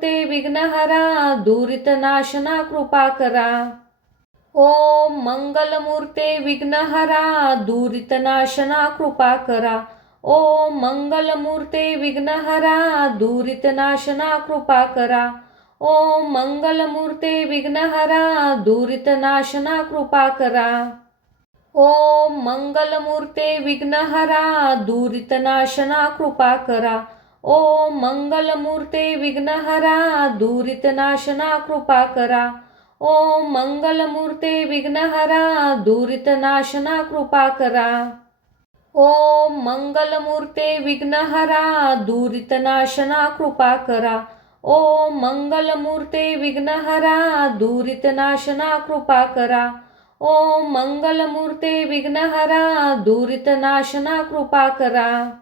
विघ्नहरा दुरितनाशना कृपा करा. ओम मंगलमूर्ते विघ्नहरा दुरितनाशना कृपा करा. ओम मंगलमूर्ते विघ्नहरा दुरितनाशना कृपा करा. ओम मंगलमूर्ते विघ्नहरा दुरितनाशना कृपा करा. ओम मंगलमूर्ते विघ्नहरा दुरितनाशना कृपा करा. ओम मंगलमूर्ते विघ्नहरा दुरितनाशना कृपा करा. ओम मंगलमूर्ते विघ्नहरा दुरितनाशना कृपा करा. ओम मंगलमूर्ते विघ्नहरा दुरितनाशना कृपा करा. ओम मंगलमूर्ते विघ्नहरा दुरितनाशना कृपा करा. ओम मंगलमूर्ते विघ्नहरा दुरितनाशना कृपा करा.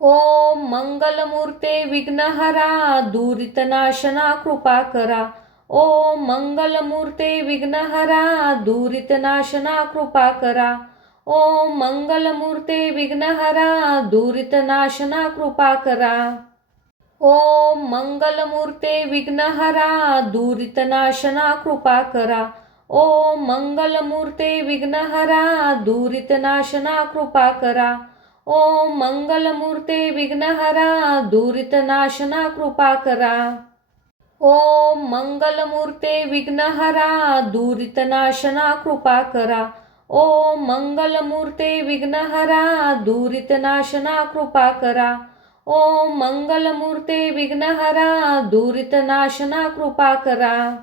ओम मंगलमूर्ते विघ्नहरा दुरितनाशना कृपा करा. ओम मंगलमूर्ते विघ्नहरा दुरितनाशना कृपा करा. ओम मंगलमूर्ते विघ्नहरा दुरितनाशना कृपा करा. ओम मंगलमूर्ते विघ्नहरा दुरितनाशना कृपा करा. ओम मंगलमूर्ते विघ्नहरा दुरितनाशना कृपा करा. ओम मंगलमूर्ते विघ्नहरा दुरितनाशना कृपा करा. ओम मंगलमूर्ते विघ्नहरा दुरितनाशना कृपा करा. ओम मंगलमूर्ते विघ्नहरा दुरितनाशना कृपा करा. ओम मंगलमूर्ते विघ्नहरा दुरितनाशना कृपा करा.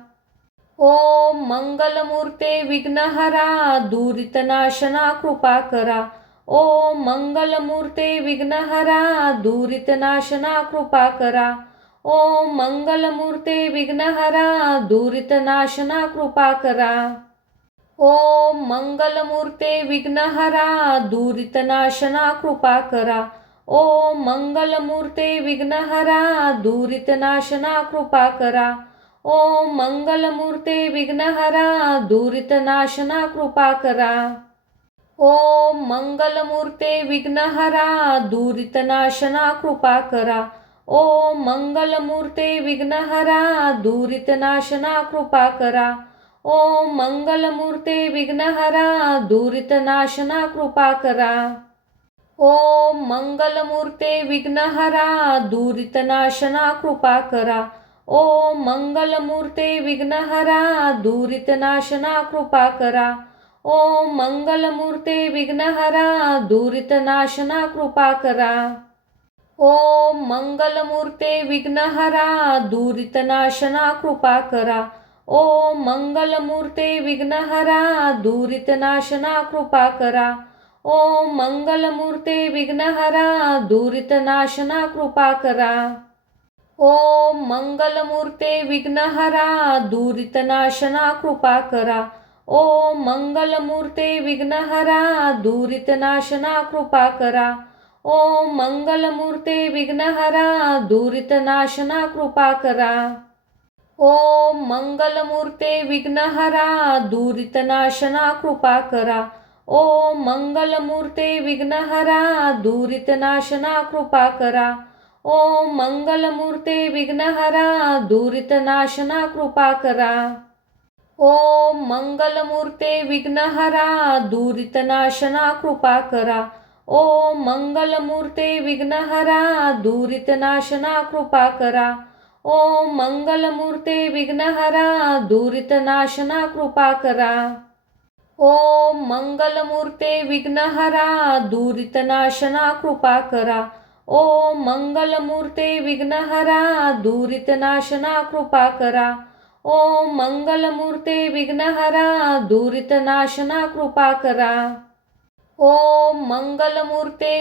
ओम मंगलमूर्ते विघ्नहरा दुरितनाशना कृपा करा. ओम मंगलमूर्ते विघ्नहरा दुरितनाशना कृपा करा. ओम मंगलमूर्ते विघ्नहरा दुरितनाशना कृपा करा. ओम मंगलमूर्ते विघ्नहरा दुरितनाशना कृपा करा. ओम मंगलमूर्ते विघ्नहरा दुरितनाशना कृपा करा. ओम मंगलमूर्ते विघ्नहरा दुरितनाशना कृपा करा. ओम मंगलमूर्ते विघ्नहरा दुरितनाशना कृपा करा. ओम मंगलमूर्ते विघ्नहरा दुरितनाशना कृपा करा. ओम मंगलमूर्ते विघ्नहरा दुरितनाशना कृपा करा. ओम मंगलमूर्ते विघ्नहरा दुरितनाशना कृपा करा. ओम मंगलमूर्ते विघ्नहरा दुरितनाशना कृपा करा. ओम मंगलमूर्ते विघ्नहरा दुरितनाशना कृपा करा. ओम मंगलमूर्ते विघ्नहरा दुरितनाशना कृपा करा. ओम मंगलमूर्ते विघ्नहरा दुरितनाशना कृपा करा. ओम मंगलमूर्ते विघ्नहरा दुरितनाशना कृपा करा. ओम मंगलमूर्ते विघ्नहरा दुरितनाशना कृपा करा. ओम मंगलमूर्ते विघ्नहरा दुरितनाशना कृपा करा. ओम मंगलमूर्ते विघ्नहरा दुरितनाशना कृपा करा. ओम मंगलमूर्ते विघ्नहरा दुरितनाशना कृपा करा. ओम मंगलमूर्ते विघ्नहरा दुरितनाशना कृपा करा. ओम मंगलमूर्ते विघ्नहरा दुरितनाशना कृपा करा. ओम मंगलमूर्ते विघ्नहरा दुरितनाशना कृपा करा. ओम मंगलमूर्ते विघ्नहरा दुरितनाशना कृपा करा. ओम मंगलमूर्ते विघ्नहरा दुरितनाशना कृपा करा. ओम मंगलमूर्ते विघ्नहरा दुरितनाशना कृपा करा. ओम मंगलमूर्ते विघ्नहरा दुरितनाशना कृपा करा. ओम मंगलमूर्ते विघ्नहरा दुरितनाशना कृपा करा. ओम मंगलमूर्ते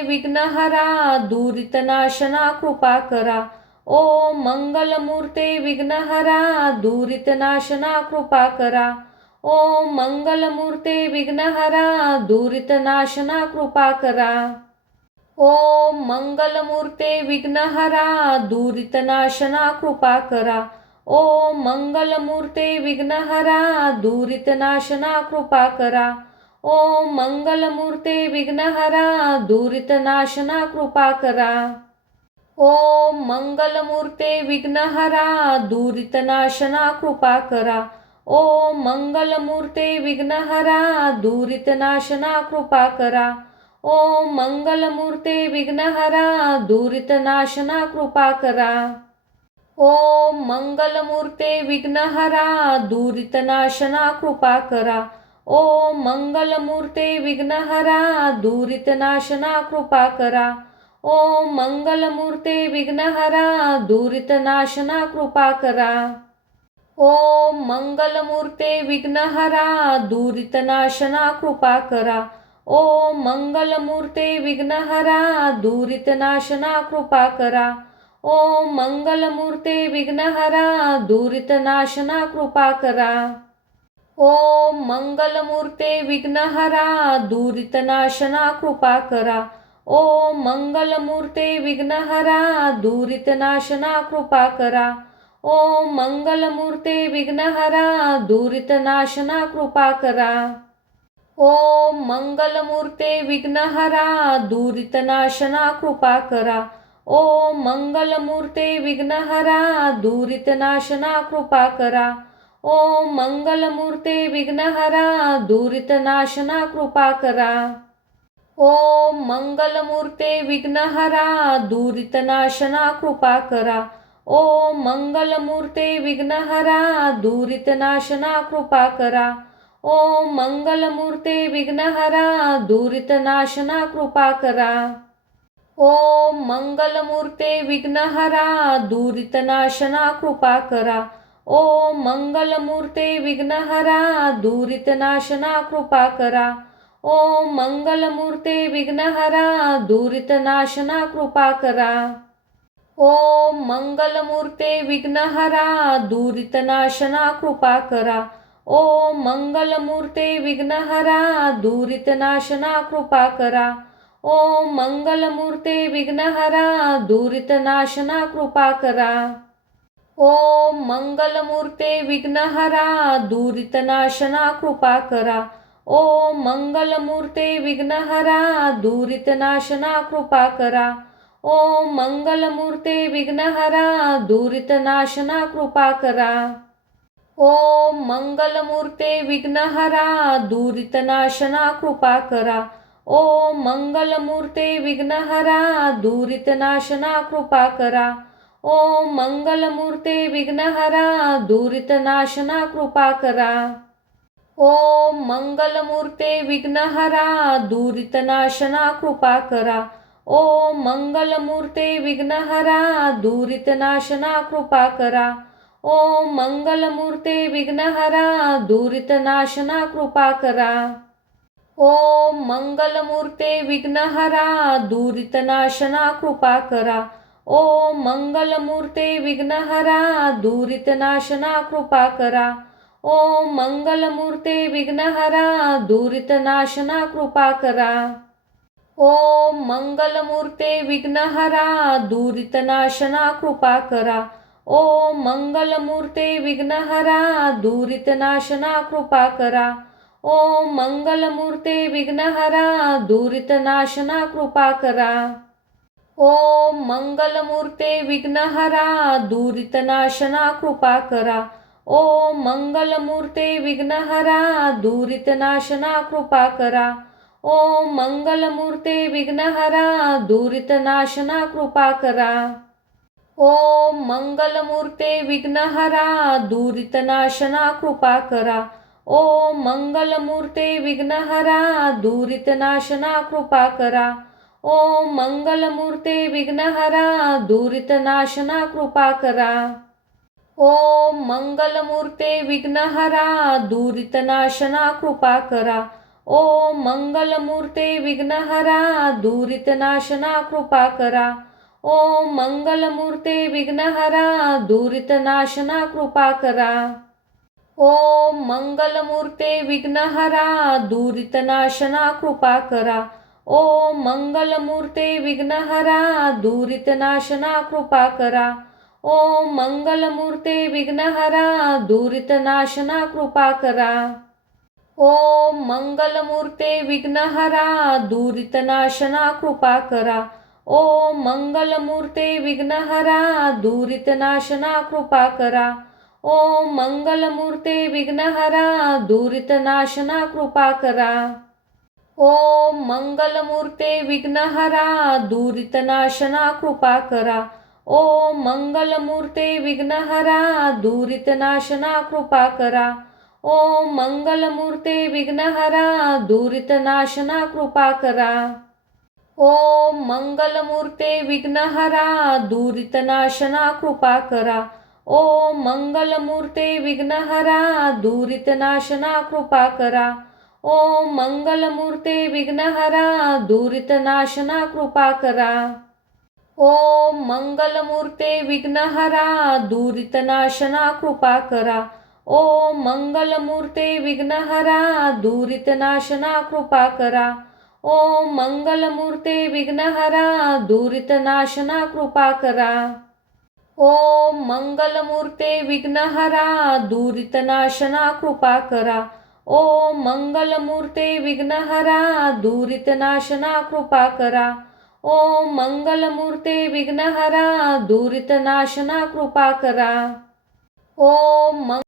विघ्नहरा दुरितनाशना कृपा करा. ओम मंगलमूर्ते विघ्नहरा दुरितनाशना कृपा करा. ओम मंगलमूर्ते विघ्नहरा दुरितनाशना कृपा करा. ओम मंगलमूर्ते विघ्नहरा दुरितनाशना कृपा करा. ओम मंगलमूर्ते विघ्नहरा दुरितनाशना कृपा करा. ओम मंगलमूर्ते विघ्नहरा दुरितनाशना कृपा करा. ओम मंगलमूर्ते विघ्नहरा दुरितनाशना कृपा करा. ओम मंगलमूर्ते विघ्नहरा दुरितनाशना कृपा करा. ओम मंगलमूर्ते विघ्नहरा दुरितनाशना कृपा करा. ओम मंगलमूर्ते विघ्नहरा दुरितनाशना कृपा करा. ओम मंगलमूर्ते विघ्नहरा दुरितनाशना कृपा करा. ओम मंगलमूर्ते विघ्नहरा दुरितनाशना कृपा करा. ओम मंगलमूर्ते विघ्नहरा दुरितनाशना कृपा करा. ओम मंगलमूर्ते विघ्नहरा दुरितनाशना कृपा करा. ओम मंगलमूर्ते विघ्नहरा दुरितनाशना कृपा करा. ओम मंगलमूर्ते विघ्नहरा दुरितनाशना कृपा करा. ओम मंगलमूर्ते विघ्नहरा दुरितनाशना कृपा करा. ओम मंगलमूर्ते विघ्नहरा दुरितनाशना कृपा करा. ओम मंगलमूर्ते विघ्नहरा दुरितनाशना कृपा करा. ओम मंगलमूर्ते विघ्नहरा दुरितनाशना कृपा करा. ओम मंगलमूर्ते विघ्नहरा दुरितनाशना कृपा करा. ओम मंगलमूर्ते विघ्नहरा दुरितनाशना कृपा करा. ओम मंगलमूर्ते विघ्नहरा दुरितनाशना कृपा करा. ओम मंगलमूर्ते विघ्नहरा दुरितनाशना कृपा करा. ओम मंगलमूर्ते विघ्नहरा दुरितनाशना कृपा करा. ओम मंगलमूर्ते विघ्नहरा दुरितनाशना कृपा करा. ओम मंगलमूर्ते विघ्नहरा दुरितनाशना कृपा करा. ओम मंगलमूर्ते विघ्नहरा दुरितनाशना कृपा करा. ओम मंगलमूर्ते विघ्नहरा दुरितनाशना कृपा करा. ओम मंगलमूर्ते विघ्नहरा दुरितनाशना कृपा करा. ओम मंगलमूर्ते विघ्नहरा दुरितनाशना कृपा करा. ओम मंगलमूर्ते विघ्नहरा दुरितनाशना कृपा करा. ओम मंगलमूर्ते विघ्नहरा दुरितनाशना कृपा करा. ओम मंगलमूर्ते विघ्नहरा दुरितनाशना कृपा करा. ओम मंगलमूर्ते विघ्नहरा दुरितनाशना कृपा करा. ओम मंगलमूर्ते विघ्नहरा दुरितनाशना कृपा करा. ओम मंगलमूर्ते विघ्नहरा दुरितनाशना कृपा करा. ओम मंगलमूर्ते विघ्नहरा दुरितनाशना कृपा करा. ओम मंगलमूर्ते विघ्नहरा दुरितनाशना कृपा करा. ओम मंगलमूर्ते विघ्नहरा दुरितनाशना कृपा करा. ओम मंगलमूर्ते विघ्नहरा दुरितनाशना कृपा करा. ओम मंगलमूर्ते विघ्नहरा दुरितनाशना कृपा करा. ओम मंगलमूर्ते विघ्नहरा दुरितनाशना कृपा करा. ओम मंगलमूर्ते विघ्नहरा दुरितनाशना कृपा करा. ओम मंगलमूर्ते विघ्नहरा दुरितनाशना कृपा करा. ओम मंगलमूर्ते विघ्नहरा दुरितनाशना कृपा करा. ओम मंगलमूर्ते विघ्नहरा दुरितनाशना कृपा करा. ओम मंगलमूर्ते विघ्नहरा दुरितनाशना कृपा करा. ओम मंगलमूर्ते विघ्नहरा दुरितनाशना कृपा करा. ओम मंगलमूर्ते विघ्नहरा दुरितनाशना कृपा करा. ओम मंगलमूर्ते विघ्नहरा दुरितनाशना कृपा करा. ओम मंगलमूर्ते विघ्नहरा दुरितनाशना कृपा करा. ओम मंगलमूर्ते विघ्नहरा दुरितनाशना कृपा करा. ओम मंगलमूर्ते विघ्नहरा दुरितनाशना कृपा करा. ओम मंगलमूर्ते विघ्नहरा दुरितनाशना कृपा करा. ओम मंगलमूर्ते विघ्नहरा दुरितनाशना कृपा करा. ओम मंगलमूर्ते विघ्नहरा दुरितनाशना कृपा करा. ओम मंगलमूर्ते विघ्नहरा दुरितनाशना कृपा करा. ओम मंगलमूर्ते विघ्नहरा दुरितनाशना कृपा करा. ओम मंगलमूर्ते विघ्नहरा दुरितनाशना कृपा करा. ओम मंगलमूर्ते विघ्नहरा दुरितनाशना कृपा करा. ओम मंगलमूर्ते विघ्नहरा दुरितनाशना कृपा करा. ओम मंगलमूर्ते विघ्नहरा दुरितनाशना कृपा करा. ओम मंगलमूर्ते विघ्नहरा दुरितनाशना कृपा करा. ओम मंगलमूर्ते विघ्नहरा दुरितनाशना कृपा करा. ओम मंगलमूर्ते विघ्नहरा दुरितनाशना कृपा करा. ओम मंगलमूर्ते विघ्नहरा दुरितनाशना कृपा करा. ओम मंगलमूर्ते विघ्नहरा दुरित नाशना कृपा करा. ओम मंगलमूर्ते विघ्नहरा दुरित नाशना कृपा करा. ओम मंगलमूर्ते विघ्नहरा दुरित नाशना कृपा करा. ओम मंगलमूर्ते विघ्नहरा दुरित नाशना कृपा करा. ओम मंगलमूर्ते विघ्नहरा दुरित नाशना कृपा करा. ओम